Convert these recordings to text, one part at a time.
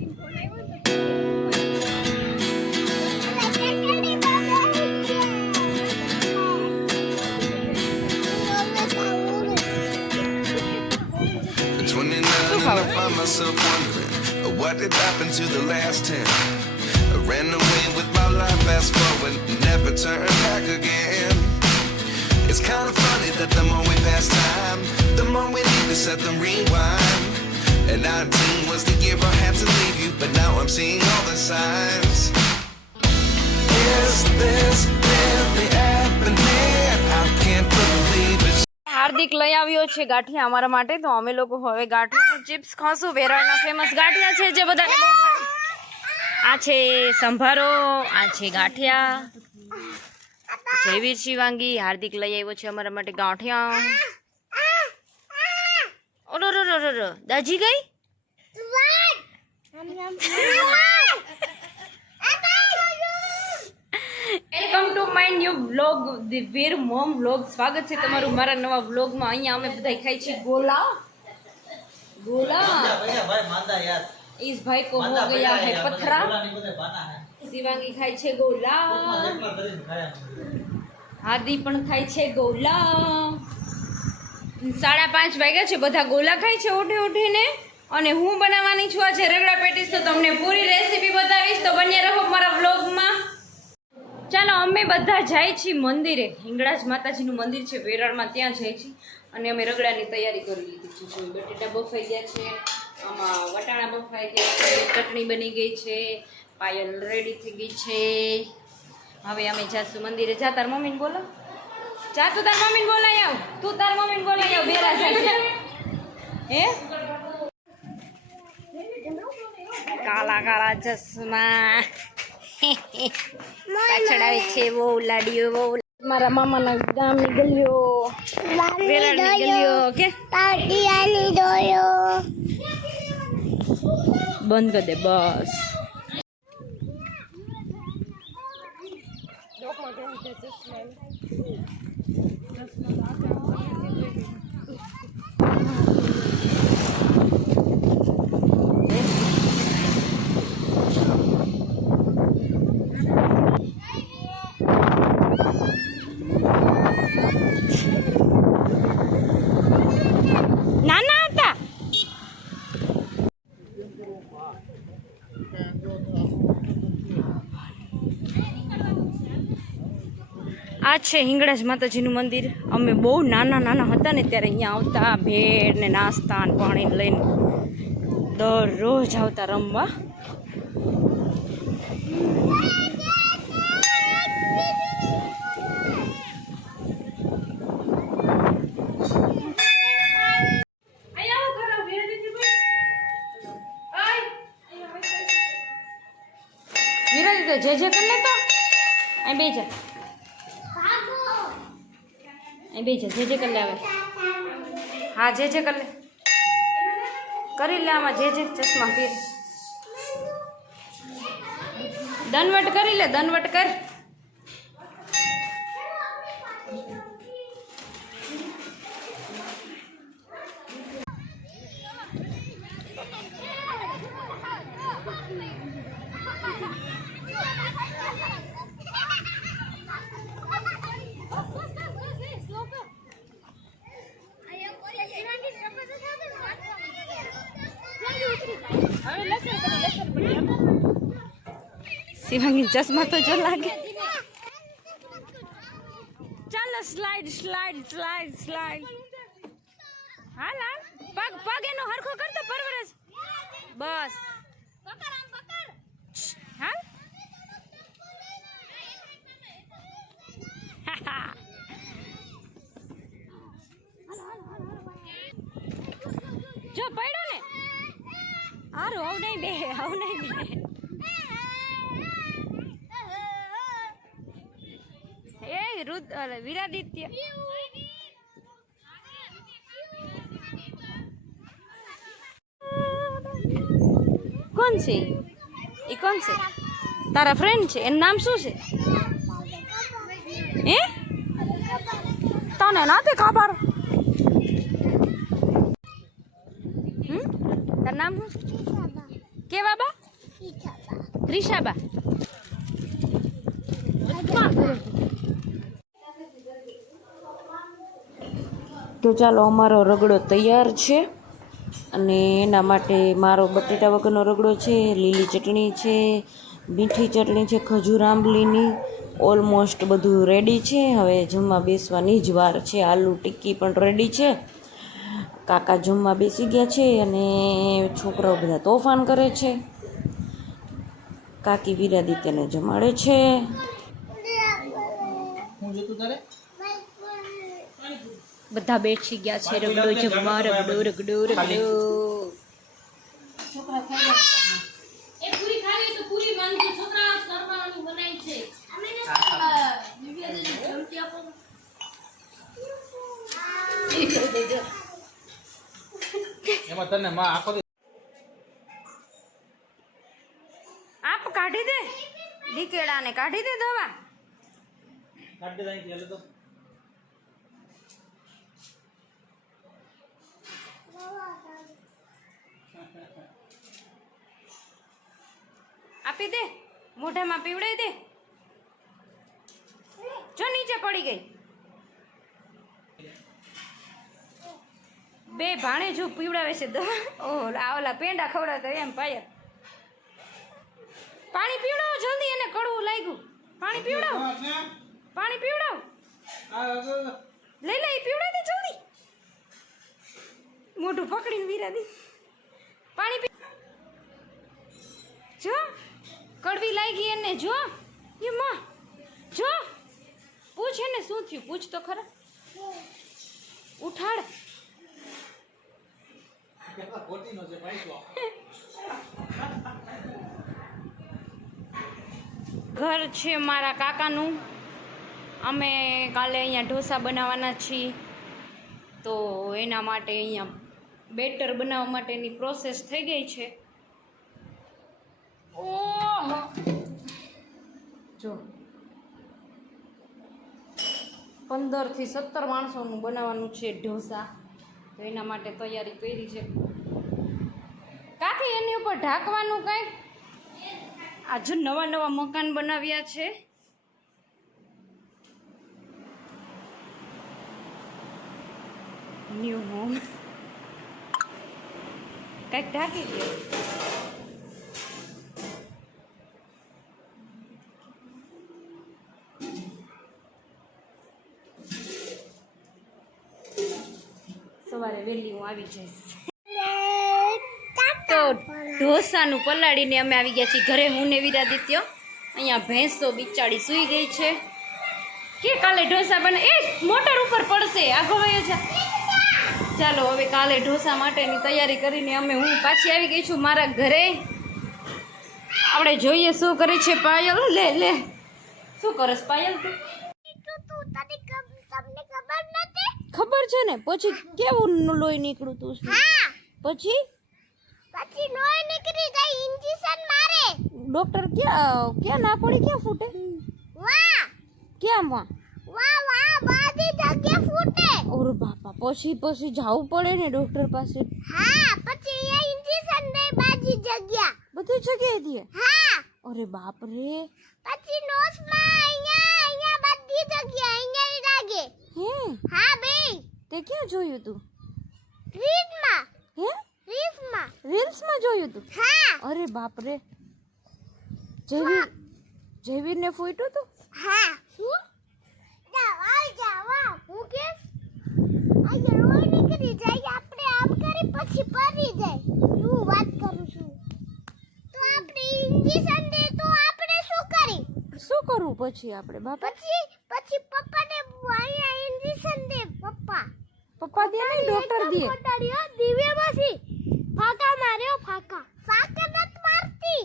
I find myself wondering what did happen to the last 10. I ran away with my life, fast forward, never turn back again. It's kind of funny that the more we pass time, the more we need to set them rewind. And 19 was the year I had to leave you, but now I'm seeing all the signs. Is this really happening? I can't believe it. હાર્દિક લઈ આવ્યો છે ગાંઠિયા અમારા માટે, તો અમે લોકો હવે ગાંઠિયાનું chips ખાશું. વેરાળના ફેમસ ગાંઠિયા છે જે બધાને બહુ ભાવે. આ છે સંભારો, આ છે ગાંઠિયા. જયવીર શિવાંગી હાર્દિક લઈ આવ્યો છે અમારા માટે ગાંઠિયા. ઓરો રો રો રો દાજી ગઈ. Welcome to my new vlog, the Veer mom vlog. સ્વાગત છે તમારું મારા નવા વ્લોગમાં. અહીંયા અમે બધા ખાઈ છીએ ગોલા. इस भाई को हो गया है पथरा. शिवांगी खाई छे गोला, हादी पण खाई छे गोला. 5:30 વાગ્યા છે, બધા ગોલા ખાય છે ઉઠી ઉઠીને. અને હું બનાવવાની છું આજે રગડા પેટીસ. તો તમને પૂરી રેસીપી બતાવીશ, તો બન્યા રહો મારા વ્લોગમાં. ચાલો અમે બધા જાય છીએ મંદિરે. હિંગળાજ માતાજીનું મંદિર છે વેરાળમાં, ત્યાં જાય છીએ. અને અમે રગડાની તૈયારી કરી લીધી છે. જો બટેટા બફાઈ ગયા છે, આમાં વટાણા બફાઈ ગયા છે, ચટણી બની ગઈ છે, પાયલ રેડી થઈ ગઈ છે. હવે અમે જાશું મંદિરે. જા તાર મમ્મીને બોલો. જા તું તાર મમ્મીને બોલાઈ આવ. તું તાર મમ્મીને બોલાઈ આવ. બેરા જાય છે હે. કાલા કાળા ચશ્મા પાછળ આવે છે બહુ લાડીઓ. બહુ મારા મામાના ગામની ગલીઓ, વેરાળની ગલીઓ કે બંધ કરી દે બસ. નાના હતા. આ છે હિંગળાજ માતાજીનું મંદિર. અમે બહુ નાના નાના હતા ને ત્યારે અહીંયા આવતા, ભેળ ને નાસ્તા ને પાણી લઈને દરરોજ આવતા રમવા. વિરાજ જે કરી લેતો અહીં બે જા, અહીં બે જા, જે કરી લે. હવે હા જે કરી લે, કરી લે. આમાં જે ચશ્મા પહેર, દનવટ કરી લે, દનવટ કર. શિવાંગી ચશ્મા તો જો લાગે. ચાલો સ્લાઇડ સ્લાઇડ સ્લાઇડ સ્લાઇડ. હાલ હાલ, પગ પગ એનો હરખો કરતો પરવરસ. બસ હાલ. જો પડ્યો ને હારું. આવું નહીં બે, આવું નહીં બે. વિરાદિત્ય કોણ છે? એ કોણ છે? તારા ફ્રેન્ડ છે? એનું નામ શું છે? હે તને નથી ખબર? તારું નામ શું? કેવા બા? ત્રિષાબા. તો ચાલો અમારો રગડો તૈયાર છે અને એના માટે મારો બટેટા વગરનો રગડો છે, લીલી ચટણી છે, મીઠી ચટણી છે, ખજૂર આંબલીની, ઓલમોસ્ટ બધું રેડી છે. હવે જમવા બેસવાની જ વાર છે. આલુ ટિક્કી પણ રેડી છે. કાકા જમવા બેસી ગયા છે અને છોકરાઓ બધા તોફાન કરે છે. કાકી વીરાદિત્યને જમાડે છે. બધા બેસી ગયા છે. રગડો જમવા, રગડો રગડો રગડો. એ પૂરી ખાવી તો પૂરી માંગજો. છોકરા સરવાનું બનાવી છે. એમાં તને માં આખો આપ કાઢી દે દીકેડાને, કાઢી દે દવા. કાઢી દે અહીંથી. તો આપી દે, મોઢામાં પીવડાવી દે. જો નીચે પડી ગઈ. બે ભાણે જો પીવડાવે છે ઓલા પેંડા ખવડાવતા એમ પાયર. પાણી પીવડાવો જલ્દી, એને કડવું લાગ્યું. પાણી પીવડાવો, પાણી પીવડાવો. લઈ લે, પીવડાવી દે જલ્દી. મોઢું પકડીને વિરાદી પાણી પી. જો કડવી લાગી એને. જો એ માં, જો પૂછ એને શું થયું, પૂછ તો ખરા. ઉઠાડ. ઘર છે મારા કાકાનું. અમે કાલે અહીંયા ઢોસા બનાવવાના છીએ, તો એના માટે અહીંયા બેટર બનાવવા માટેની પ્રોસેસ થઈ ગઈ છે. ઓહો જો 15 થી 17 માણસોનું બનાવવાનું છે ઢોસા, તો એના માટે તૈયારી કરી છે. કાકી એની ઉપર ઢાંકવાનું કંઈ આજુ નવા નવા મકાન બનાવ્યા છે. ન્યૂ હોમ કંઈક ઢાંકી દે. સવારે વહેલી હું આવી જઈશ. તો ઢોસાનું પલાળીને અમે આવી ગયા છીએ ઘરે. હું ને વીરાદિત્ય. અહીંયા ભેંસો બિચારી સૂઈ ગઈ છે કે કાલે ઢોસા બને. એ મોટર ઉપર પડશે, આગો વયો છે. ચાલો હવે કાલે ઢોસા માટેની તૈયારી કરીને હું પાછી આવી ગઈ છું મારા ઘરે. આપણે જોઈએ શું કરે છે પાયલ. લે લે, શું કરસ પાયલ તું? ખબર છે ને. પછી કેવું લોહી નીકળું તું? પછી લોહી નીકળી જાય, ઇન્જેક્શન મારે ડોક્ટર. ક્યાં નાકોડી ક્યાં ફૂટે? કેમ બાધી જગ્યા ફૂટે. ઓરે બાપા, પછી જાવું પડે ને ડોક્ટર પાસે. પછી એ ઇન્જેક્શન દે બાજી જગ્યા, બધી જગ્યાએ દે. અરે બાપ રે. પછી નોસમાં અહીંયા બધી જગ્યા અહીંયા લાગે. બે તે ક્યાં જોયું તું? રીલ્સમાં. રીલ્સમાં જોયું તું? અરે બાપ રે. જયવીરને ફૂટ્યું તું? શું? હું કે લોહી નીકળી જાય, આપણે આમ કરી પછી પડી જાય. હું વાત કરું છું. તો આપણે ઇન્જેક્શન દે તો આપણે શું કરવું પછી આપણે બાપા? પછી પપ્પાને અહીંયા ઇન્જેક્શન દે. પપ્પા દે ને ડોક્ટર દે. દિવ્યામાંથી ફાકા માર્યો. ફાકા નત મારતી.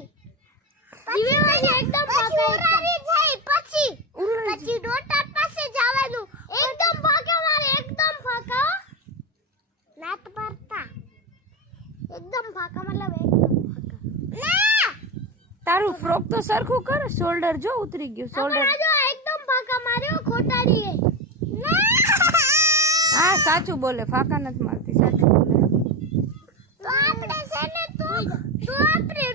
દિવ્યામાંથી એકદમ ફાકા ઉરાવી જાય. પછી ડોક્ટર પાસે જવાનું. એકદમ ફાકા મારે, એકદમ ફાકા નાત મારતા. એકદમ ફાકા મતલબ એકદમ ફાકા. ના, તારું ફ્રોક તો સરખું કર. શોલ્ડર જો ઉતરી ગયું. શોલ્ડર જો એકદમ ફાકા માર્યો. ખોટાડી હે. હા સાચું બોલે, ફાકા નથી મારતી. સાચું બોલે. તો આપણે છે ને તો આપણે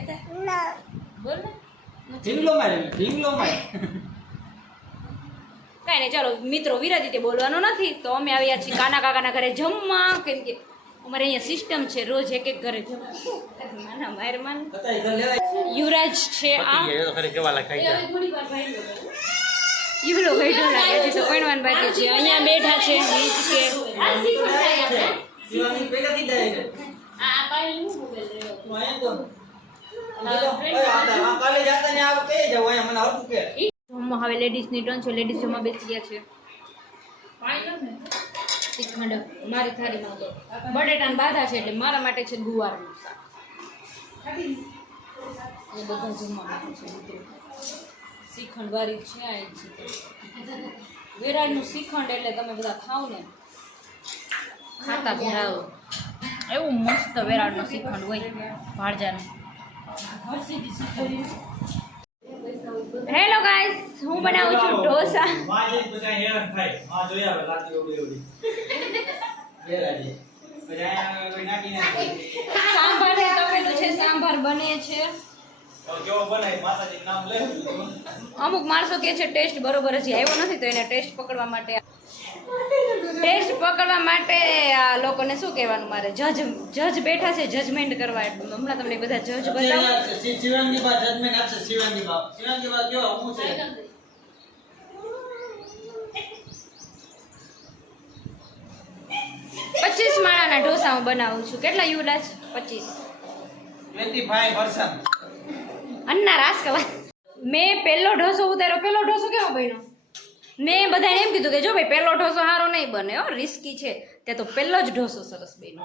કહેતા બોલ ને ઢીંગલો મારે ઢીંગલો મારે કાંઈ નહીં ચાલો મિત્રો વિરાજીતે બોલવાનું નથી તો અમે આવ્યા છીએ કાના કાકાના ઘરે જમવા કેમ કે અમારે અહીંયા સિસ્ટમ છે રોજ એક એક ઘરે જમવા માના મહેરબાન બતાય ઘર લેવાય યુવરાજ છે આ એ તો ખરી કેવા લાગે એટલે હવે થોડી વાર ભાઈ યુવલો ગઈઢો લાગે છે તો કોઈનવાન બાકી છે અહીંયા બેઠા છે બીજ કે શિવાની પેલાથી જાય છે આ પાણી હું બોલે રહ્યો તું આયા તો આ કાલે જાતા ને આવ કે જાવ અહીંયા મને આવતું કે જમવા હવે લેડીઝની ટર્ન છે લેડીઝ જમવા બેસી ગયા છે શ્રીખંડ મારી થાળીમાં તો બટેટાને બાધા છે એટલે મારા માટે છે ગુવારનું શાક એ બધા જમવા માટે છે મિત્રો શ્રીખંડ વાળી છે આ એક છે વેરાળનું શ્રીખંડ એટલે તમે બધા ખાવ ને ખાતા ભરાવો એવું મસ્ત વેરાળનું શ્રીખંડ હોય ભાળજાનું હેલો ગાઈસ હું બનાવું છું ઢોસા માં જે બધા હેરાન થાય માં જોઈ આવે લાતી ઓડી ઓડી બેરાજી બધા કોઈ નાખી નાખી સાંભાર તપેલું છે સાંભાર બને છે તો કેવો બનાય માતાજી નામ લે અમુક માણસો કહે છે ટેસ્ટ બરોબર જ આવ્યો નથી તો એને ટેસ્ટ પકડવા માટે આ લોકોને શું કહેવાનું મારે જજ બેઠા છે જજમેન્ટ કરવા એટલે હમણાં તમને બધા જજ બતાવો શિવાંગી બા જજમેન્ટ આપશે શિવાંગી બા કેવો હું છે 25 માળાના ઢોસા હું બનાવું છું કેટલા યુવરાજ 25% અન્ના રાસ કવા મેં પહેલો ઢોસો ઉતાર્યો પહેલો ઢોસો કેવો બન્યો મેં બધાને એમ કીધું કે જો ભાઈ પહેલો ઢોસો સારો નહીં બને હો રિસ્કી છે તે તો પહેલો જ ઢોસો સરસ બન્યો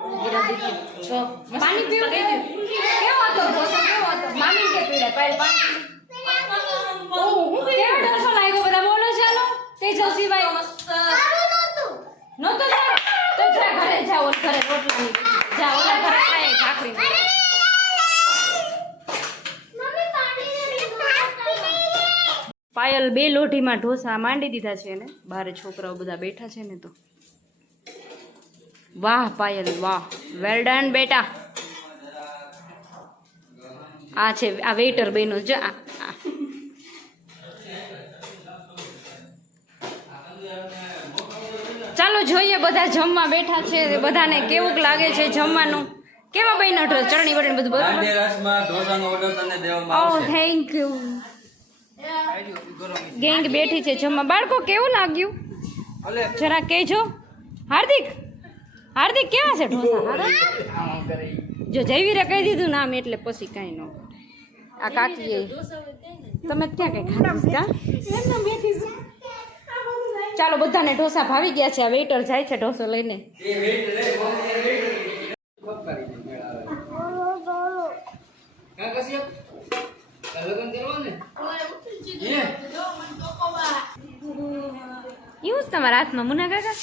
પાણી પીવું કેવો હતો ઢોસો કેવો હતો મામી કે પીડા પહેલ પાણી કેવો ઢોસો લાગ્યો બધા બોલો ચાલો તેજો સિવાય નહોતો સારો તો જા ઘરે જાઓ ઘરે રોટલાની જા ઓલા ઘરે ખાય ભાખરી પાયલ બે લોઢીમાં ઢોસા માંડી દીધા છે ને બારે છોકરાઓ બધા બેઠા છે ને તો વાહ પાયલ વાહ વેલ ડન બેટા આ છે આ વેઇટર બેનો જો ચાલો જોઈએ બધા જમવા બેઠા છે બધાને કેવું લાગે છે જમવાનું કેવા બન્યો ઢોસ ચટણી બટણી બધું બરોબર ઓ થેન્ક યુ ગેંગ બેઠી છે જમવા બાળકો કેવું લાગ્યું જરા કહેજો હાર્દિક કેવા છે ઢોસા જો જયવીરે કહી દીધું નામ એટલે પછી કાંઈ ન આ કાકી તમે ક્યાં કઈ ખાધીસ કા ચાલો બધાને ઢોસા ભાવી ગયા છે આ વેઇટર જાય છે ઢોસો લઈને એવું જ તમારા હાથમાં મુના કાકા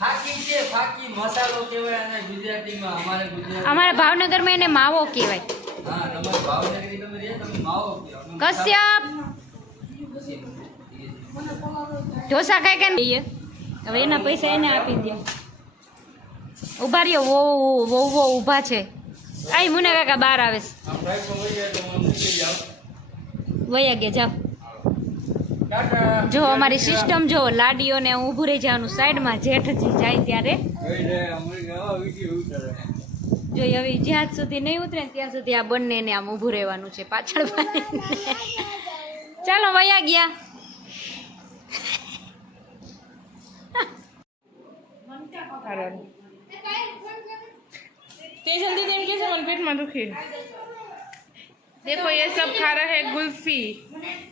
ફાકી મસાલો કહેવાય અને ગુજરાતીમાં અમારા ભાવનગરમાં એને માવો કહેવાય હા તમારે ભાવનગરી તમે રે તમે માવો કહેવાય કશ્યપ ઢોસા ખાઈ કે લઈએ હવે એના પૈસા એને આપી દો ઉભા રહ્યો વો ઊભા છે આઈ મુના કાકા બહાર આવે છે વયા ગયા જાઓ જો અમારી સિસ્ટમ જો લાડીઓને ઊભું રહી જવાનું સાઈડમાં જેઠજી જાય ત્યારે જો હવે જ્યાં સુધી નહીં ઉતરે ત્યાં સુધી આ બંનેને આમ ઊભું રહેવાનું છે પાછળ ચાલો વયા ગયા जल्दी देंगे कैसे मन पेट में दुखी देखो ये सब खा रहे हैं गुल्फी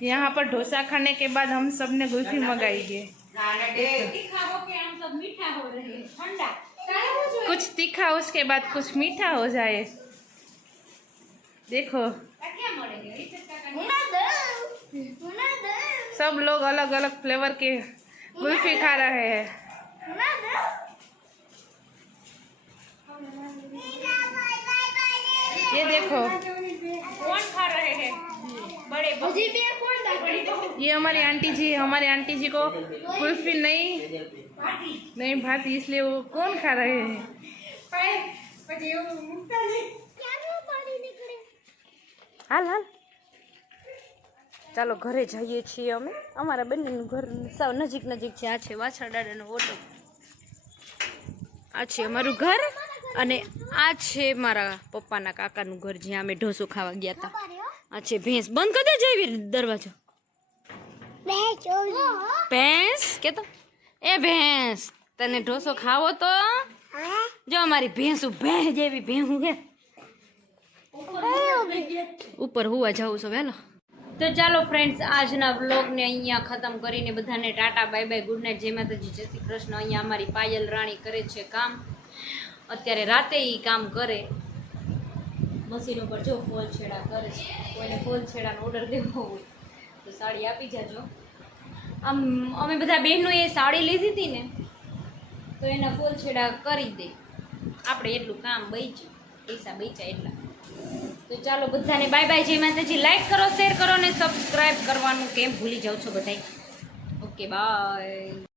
यहाँ पर डोसा खाने के बाद हम सब ने गुल्फी मंगाई है कुछ तीखा उसके बाद कुछ मीठा हो जाए देखो सब लोग अलग अलग फ्लेवर के गुल्फी खा रहे हैं ये देखो कौन खा रहे हैं बड़े ये हमारी आंटी जी को कुल्फी नहीं भाती इसलिए वो कौन खा रहे हैं હાલ હાલ ચાલો ઘરે જઈએ છીએ અમે. અમારા બંનેનું ઘર સાવ નજીક નજીક છે. આ છે વાછળ દાદાનો ઓટો, આ છે અમારું ઘર, અને આ છે મારા પપ્પાના કાકાનું ઘર જ્યાં અમે ઢોસો ખાવા ગયા હતા. આ છે ભેંસ. બંધ કરી દેજો એવી દરવાજો. ભેંસ કેતો એ ભેંસ તને ઢોસો ખાવો તો જો અમારી ભેંસું ભેંસ જેવી ભેંસું છે. ઉપર હુવા જાઉં છો વહેલો. તો ચાલો ફ્રેન્ડ્સ, આજના વ્લોગને અહીંયા ખતમ કરીને બધાને Tata bye bye, good night, જય માતાજી, જય શ્રી કૃષ્ણ. અહીંયા અમારી પાયલ રાણી કરે છે કામ. અત્યારે રાતે એ કામ કરે મશીન ઉપર. જો ફોલ છેડા કરે છે. કોઈને ફોલ છેડાનો ઓર્ડર દેવો હોય તો સાડી આપી જાજો. આમ અમે બધા બહેનોએ સાડી લીધી હતી ને તો એના ફોલ છેડા કરી દે. આપણે એટલું કામ બચ્યું, પૈસા બચ્યા એટલા. તો ચાલો બધાને બાય બાય, જય માતાજી. લાઈક કરો, શેર કરો ને સબસ્ક્રાઈબ કરવાનું કેમ ભૂલી જાઓ છો બધાય. Okay bye.